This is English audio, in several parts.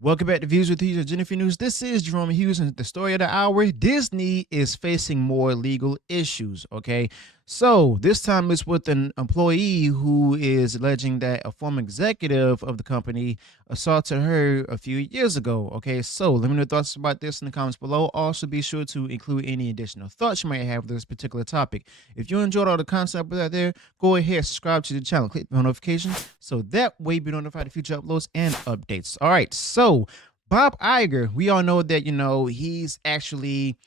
Welcome back to Views with Hughes, Jennifer News. This is Jerome Hughes, and the story of the hour. Disney is facing more legal issues. Okay, so this time it's with an employee who is alleging that a former executive of the company assaulted her a few years ago. Okay, so let me know your thoughts about this in the comments below. Also, be sure to include any additional thoughts you might have with this particular topic. If you enjoyed all the content out there, go ahead, subscribe to the channel, click the notification so that way you'll be notified of future uploads and updates. All right, so Bob Iger, we all know that, he's actually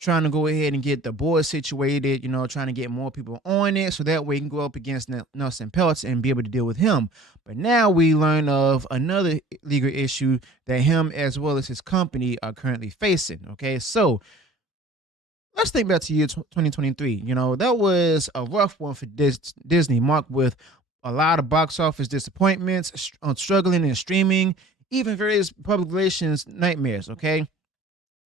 trying to go ahead and get the board situated, trying to get more people on it so that way he can go up against Nelson Peltz and be able to deal with him. But now we learn of another legal issue that him as well as his company are currently facing. Okay, so let's think back to year 2023. That was a rough one for Disney, marked with a lot of box office disappointments, struggling in streaming, even various public relations nightmares. Okay,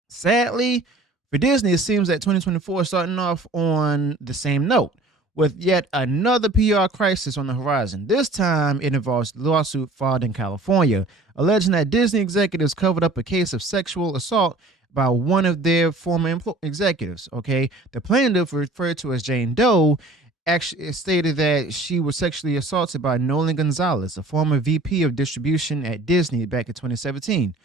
sadly for Disney, it seems that 2024 is starting off on the same note, with yet another PR crisis on the horizon. This time, it involves a lawsuit filed in California, alleging that Disney executives covered up a case of sexual assault by one of their former executives. Okay, the plaintiff, referred to as Jane Doe, actually stated that she was sexually assaulted by Nolan Gonzalez, a former VP of distribution at Disney back in 2017.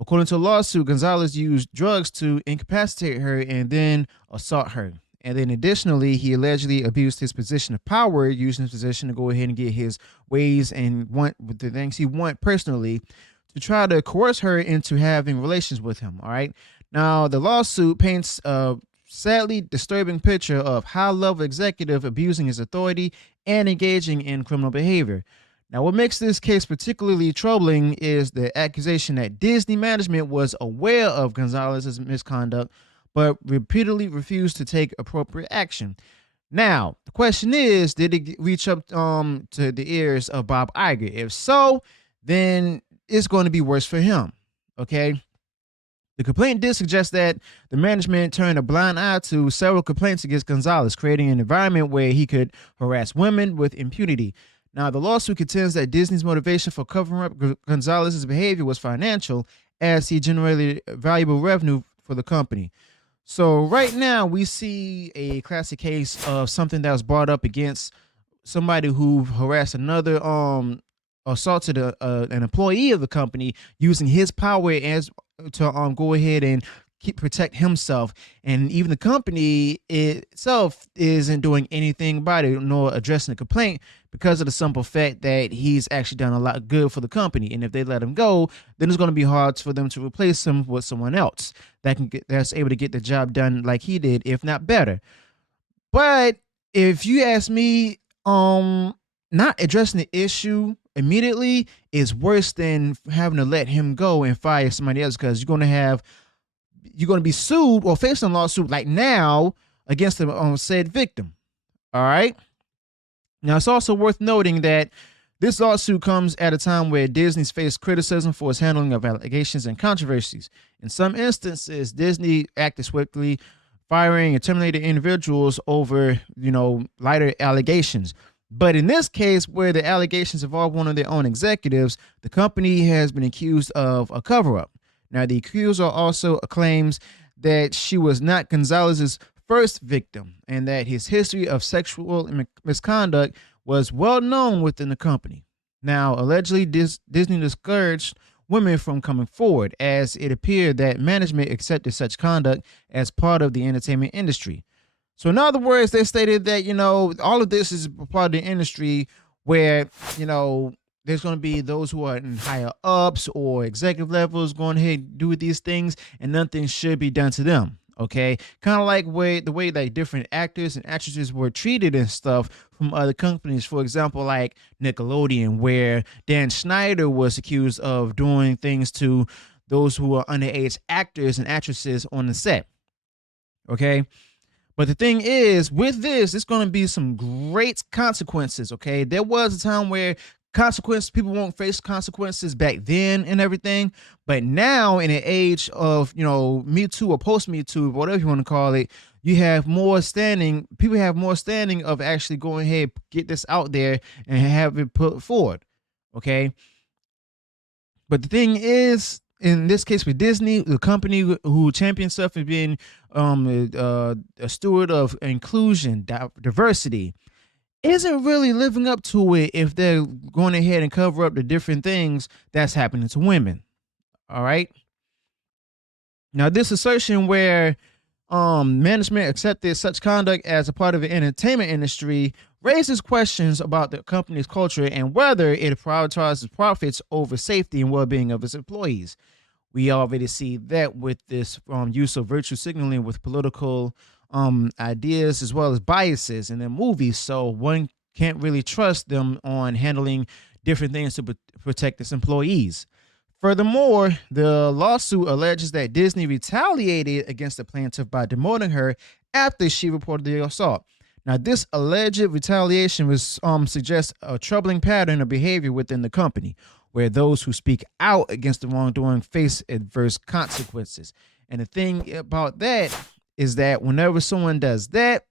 According to a lawsuit, Gonzalez used drugs to incapacitate her and then assault her. And then additionally, he allegedly abused his position of power, using his position to go ahead and get his ways and want the things he want personally to try to coerce her into having relations with him. All right. Now, the lawsuit paints a sadly disturbing picture of high-level executive abusing his authority and engaging in criminal behavior. Now, what makes this case particularly troubling is the accusation that Disney management was aware of Gonzalez's misconduct, but repeatedly refused to take appropriate action. Now, the question is, did it reach up to the ears of Bob Iger? If so, then it's going to be worse for him. Okay. The complaint did suggest that the management turned a blind eye to several complaints against Gonzalez, creating an environment where he could harass women with impunity. Now, the lawsuit contends that Disney's motivation for covering up Gonzalez's behavior was financial, as he generated valuable revenue for the company. So right now, we see a classic case of something that was brought up against somebody who harassed another, assaulted an employee of the company using his power as to go ahead and protect himself, and even the company itself isn't doing anything about it nor addressing the complaint because of the simple fact that he's actually done a lot of good for the company, and if they let him go, then it's going to be hard for them to replace him with someone else that's able to get the job done like he did, if not better. But if you ask me, not addressing the issue immediately is worse than having to let him go and fire somebody else, because you're going to be sued or facing a lawsuit like now against the said victim. All right. Now, it's also worth noting that this lawsuit comes at a time where Disney's faced criticism for its handling of allegations and controversies. In some instances, Disney acted swiftly, firing and terminating individuals over, lighter allegations. But in this case, where the allegations involve one of their own executives, the company has been accused of a cover-up. Now, the accuser also claims that she was not Gonzalez's first victim and that his history of sexual misconduct was well known within the company. Now, allegedly, Disney discouraged women from coming forward, as it appeared that management accepted such conduct as part of the entertainment industry. So in other words, they stated that, all of this is part of the industry where, there's going to be those who are in higher ups or executive levels going ahead and do these things, and nothing should be done to them. Okay, kind of like the way like different actors and actresses were treated and stuff from other companies. For example, like Nickelodeon, where Dan Schneider was accused of doing things to those who are underage actors and actresses on the set. Okay. But the thing is, with this, it's going to be some great consequences. Okay. There was a time where people won't face consequences back then and everything. But now, in an age of, Me Too or post Me Too, whatever you want to call it, you have more standing. People have more standing of actually going ahead, get this out there and have it put forward. Okay. But the thing is, in this case with Disney, the company who champions stuff as being a steward of inclusion, diversity, isn't really living up to it if they're going ahead and cover up the different things that's happening to women. All right. Now, this assertion where management accepted such conduct as a part of the entertainment industry raises questions about the company's culture and whether it prioritizes profits over safety and well-being of its employees. We already see that with this use of virtue signaling with political ideas as well as biases in their movies. So one can't really trust them on handling different things to protect its employees. Furthermore, the lawsuit alleges that Disney retaliated against the plaintiff by demoting her after she reported the assault. Now, this alleged retaliation was suggests a troubling pattern of behavior within the company, where those who speak out against the wrongdoing face adverse consequences. And the thing about that is that whenever someone does that,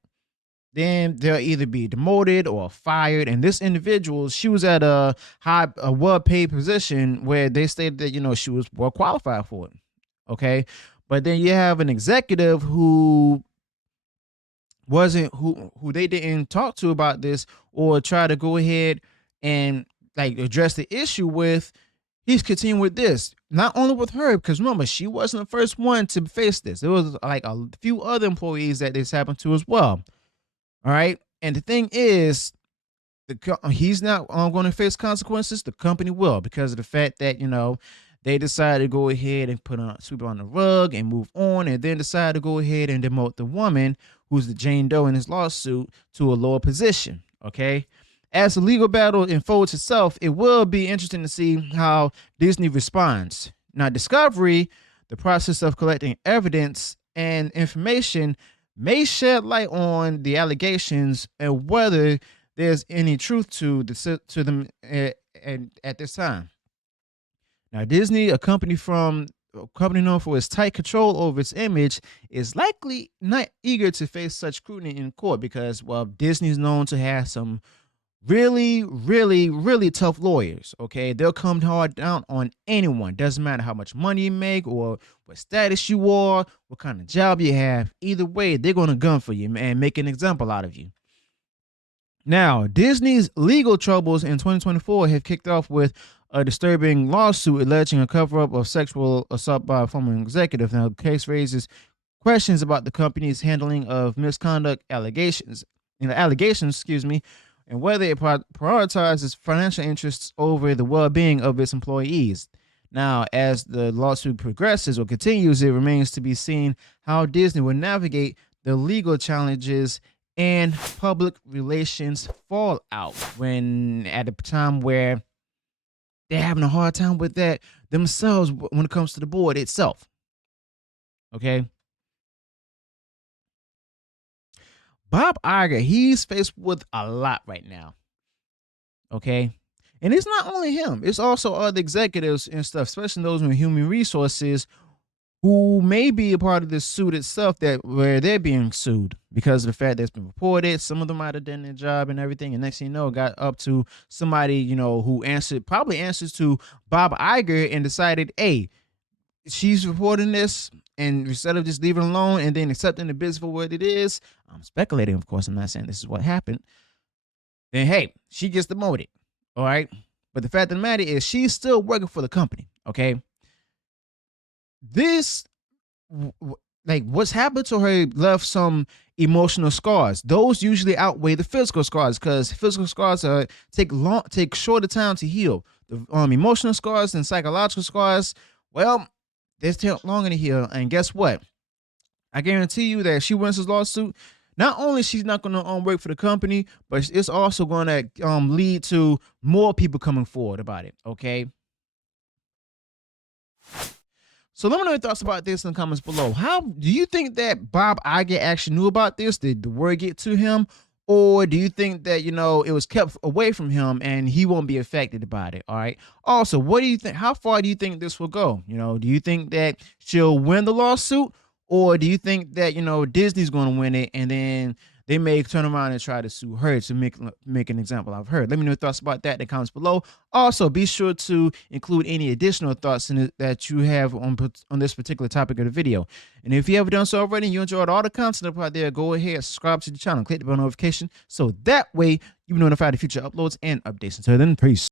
then they'll either be demoted or fired. And this individual, she was at a well-paid position where they stated that she was well qualified for it. Okay, but then you have an executive who wasn't who they didn't talk to about this or try to go ahead and like address the issue with. He's continuing with this, not only with her, because remember, she wasn't the first one to face this. There was like a few other employees that this happened to as well. All right. And the thing is, he's not going to face consequences. The company will, because of the fact that, they decided to go ahead and sweep it on the rug and move on, and then decide to go ahead and demote the woman who's the Jane Doe in his lawsuit to a lower position. Okay. As the legal battle unfolds itself, it will be interesting to see how Disney responds. Now, discovery, the process of collecting evidence and information, may shed light on the allegations and whether there's any truth to them at this time. Now, Disney, a company known for its tight control over its image, is likely not eager to face such scrutiny in court because, well, Disney is known to have some really, really, really tough lawyers. Okay, they'll come hard down on anyone. Doesn't matter how much money you make or what status you are, what kind of job you have. Either way, they're going to gun for you and make an example out of you. Now, Disney's legal troubles in 2024 have kicked off with a disturbing lawsuit alleging a cover-up of sexual assault by a former executive. Now, the case raises questions about the company's handling of misconduct allegations, and whether it prioritizes financial interests over the well-being of its employees. Now, as the lawsuit progresses or continues, it remains to be seen how Disney will navigate the legal challenges and public relations fallout when at a time where they're having a hard time with that themselves when it comes to the board itself. Okay. Bob Iger, he's faced with a lot right now. Okay. And it's not only him, it's also other executives and stuff, especially those in human resources who may be a part of this suit itself where they're being sued because of the fact that it's been reported. Some of them might have done their job and everything. And next thing you know, got up to somebody, who probably answers to Bob Iger and decided, hey, she's reporting this, and instead of just leaving it alone and then accepting the business for what it is, I'm speculating, of course, I'm not saying this is what happened, then hey, she gets demoted. All right. But the fact of the matter is she's still working for the company. Okay. This, like, what's happened to her left some emotional scars. Those usually outweigh the physical scars because physical scars take shorter time to heal. The emotional scars and psychological scars, well, they take longer to heal. And guess what? I guarantee you that if she wins this lawsuit, not only she's not going to work for the company, but it's also going to lead to more people coming forward about it. Okay. So let me know your thoughts about this in the comments below. How do you think that Bob Iger actually knew about this? Did the word get to him? Or do you think that, it was kept away from him and he won't be affected by it? All right. Also, what do you think? How far do you think this will go? Do you think that she'll win the lawsuit? Or do you think that, Disney's going to win it and then they may turn around and try to sue her to make an example of her. Let me know your thoughts about that in the comments below. Also, be sure to include any additional thoughts in it that you have on this particular topic of the video. And if you haven't done so already and you enjoyed all the content up out there, go ahead, subscribe to the channel, click the bell notification so that way you'll be notified of future uploads and updates. Until then, peace.